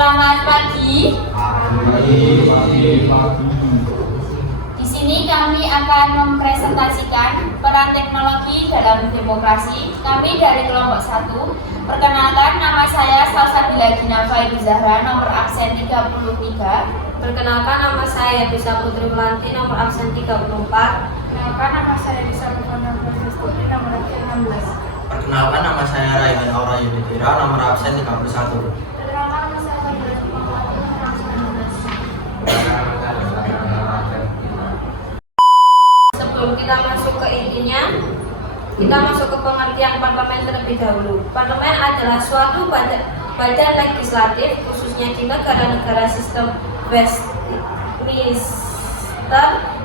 Selamat pagi. Pagi. Di sini kami akan mempresentasikan peran teknologi dalam demokrasi. Kami dari kelompok 1. Perkenalkan, nama saya Salsabila Gina Fairu Zahra, nomor absen 33. Perkenalkan, nama saya Bisa Putri Melanti, nomor absen 34. Perkenalkan, nama saya Bisa Putri Melanti, nomor absen 16. Perkenalkan, nama saya Raihan Aura Yudhira, nomor absen 31. Perkenalkan, nama saya Fadila Melanti, nomor absen 16. Sebelum kita masuk ke intinya, kita masuk ke pengertian parlemen terlebih dahulu. Parlemen adalah suatu badan legislatif, khususnya di negara-negara sistem Westminster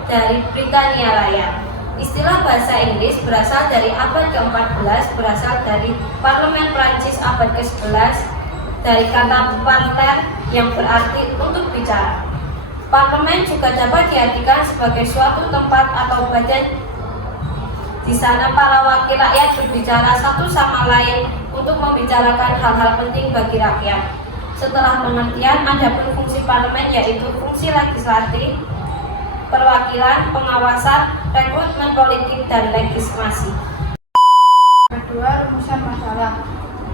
dari Britania Raya. Istilah bahasa Inggris berasal dari abad ke-14, berasal dari Parlemen Prancis abad ke-11, dari kata parler yang berarti untuk bicara. Parlemen juga dapat diartikan sebagai suatu tempat atau badan di sana para wakil rakyat berbicara satu sama lain untuk membicarakan hal-hal penting bagi rakyat. Setelah pengertian, adapun fungsi parlemen yaitu fungsi legislatif, perwakilan, pengawasan, rekrutmen politik, dan legislasi. Kedua, rumusan masalah.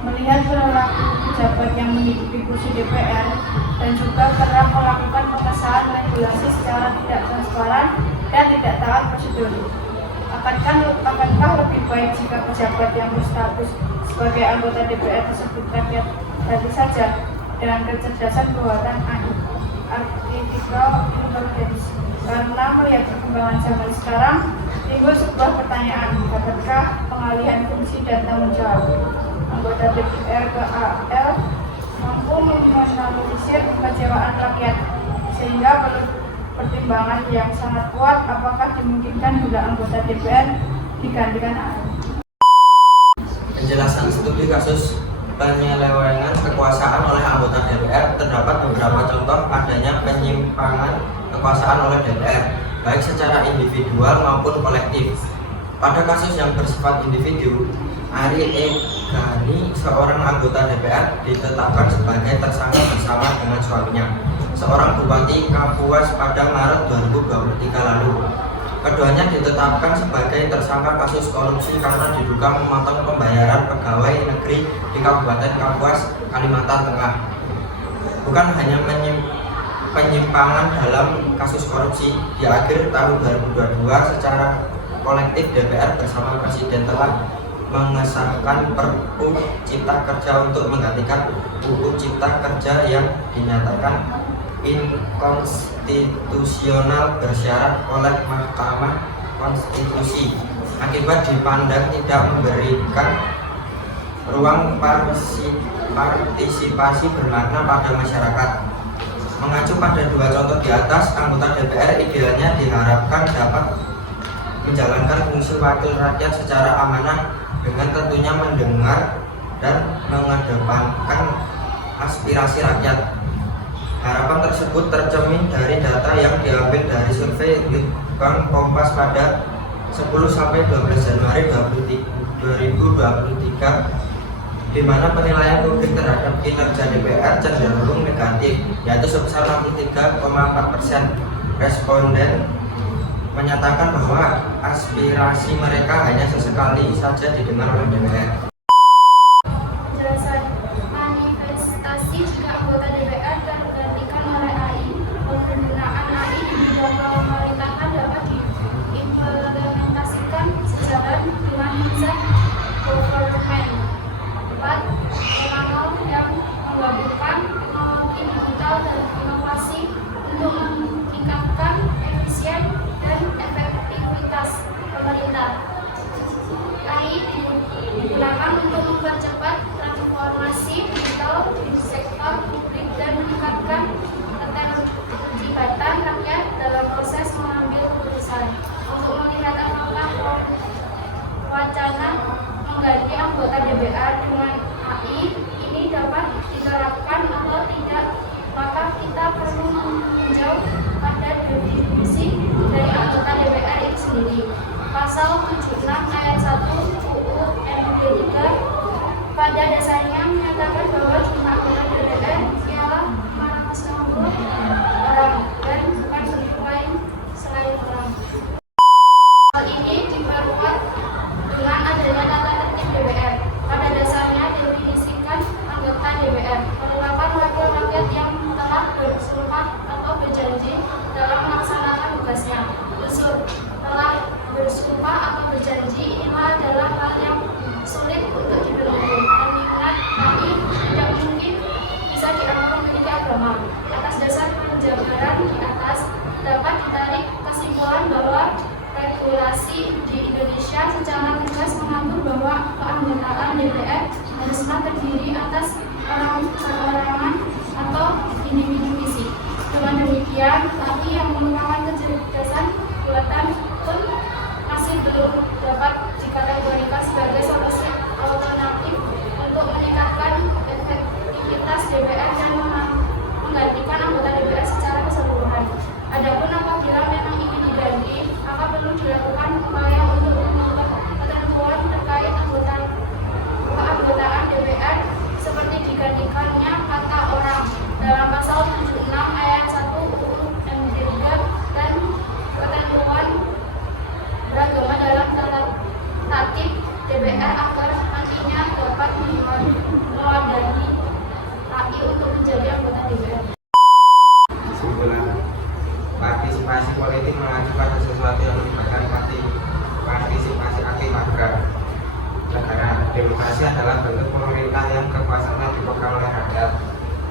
Melihat perilaku pejabat yang menduduki kursi DPR dan juga kerap melakukan pengesahan regulasi secara tidak transparan dan tidak taat prosedur. Akankah lebih baik jika pejabat yang berstatus sebagai anggota DPR tersebut rakyat tadi saja dengan kecerdasan buatan artificial intelligence? Karena melihat perkembangan zaman sekarang, timbul sebuah pertanyaan, dapatkah pengalihan fungsi dan tanggung jawab anggota DPR ke AL mampu meminimalisir kekecewaan rakyat, sehingga perlu pertimbangan yang sangat kuat apakah dimungkinkan bila anggota DPR digantikan AL. Penjelasan studi kasus penyelewengan kekuasaan oleh anggota DPR, terdapat beberapa contoh adanya penyimpangan kekuasaan oleh DPR, baik secara individual maupun kolektif. Pada kasus yang bersifat individu, Ari E. Ghani, seorang anggota DPR, ditetapkan sebagai tersangka bersama dengan suaminya, seorang bupati Kapuas, pada Maret 2023 lalu. Keduanya ditetapkan sebagai tersangka kasus korupsi karena diduga memotong pembayaran pegawai negeri di Kabupaten Kapuas, Kalimantan Tengah. Bukan hanya penyimpangan dalam kasus korupsi, di akhir tahun 2022 secara kolektif DPR bersama Presiden telah mengesahkan Perpu Cipta Kerja untuk menggantikan UU Cipta Kerja yang dinyatakan inkonstitusional bersyarat oleh Mahkamah Konstitusi akibat dipandang tidak memberikan ruang partisipasi bermakna pada masyarakat. Mengacu pada dua contoh di atas, anggota DPR idealnya diharapkan dapat menjalankan fungsi wakil rakyat secara amanah dengan tentunya mendengar dan mengedepankan aspirasi rakyat. Harapan tersebut tercermin dari data yang diambil dari survei Litbang Kompas pada 10-12 Januari 2023, di mana penilaian publik terhadap kinerja DPR cenderung negatif, yaitu sebesar 63,4%. Responden menyatakan bahwa aspirasi mereka hanya sesekali saja didengar oleh DPR. Penjelasan manifestasi jika anggota DPR tergantikan oleh AI. Penggunaan AI di bidang pemerintahan dapat diimplementasikan sejalan dengan konsep government 4. Pemahaman yang menggabungkan teknologi digital dan inovasi untuk meningkatkan efisien dan efektivitas pemerintah. AI digunakan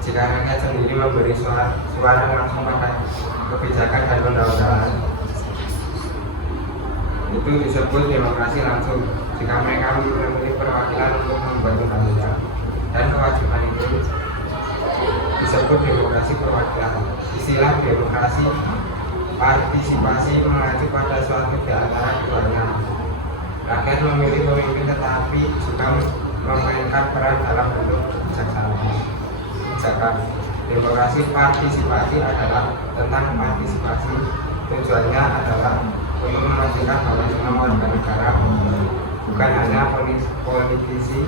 jika rakyat sendiri memberi suara langsung pada kebijakan dan undang-undangan. Itu disebut demokrasi langsung. Jika mereka memilih perwakilan untuk membuat undang-undang dan kewajiban itu disebut demokrasi perwakilan. Istilah demokrasi partisipasi mengacu pada suatu di antara keduanya. Rakyat memilih pemimpin tetapi juga memainkan peran dalam bentuk kebijakan. Demokrasi partisipasi adalah tentang partisipasi. Tujuannya adalah untuk memastikan bahwa semua warga negara, bukan hanya politisi,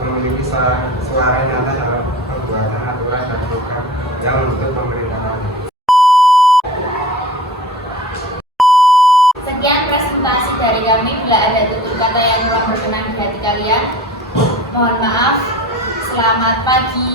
memiliki suara nyata dalam pembuatan aturan dan program yang membentuk pemerintahan. Sekian presentasi dari kami. Bila ada tutur kata yang kurang berkenan di hati kalian, mohon maaf. Selamat pagi.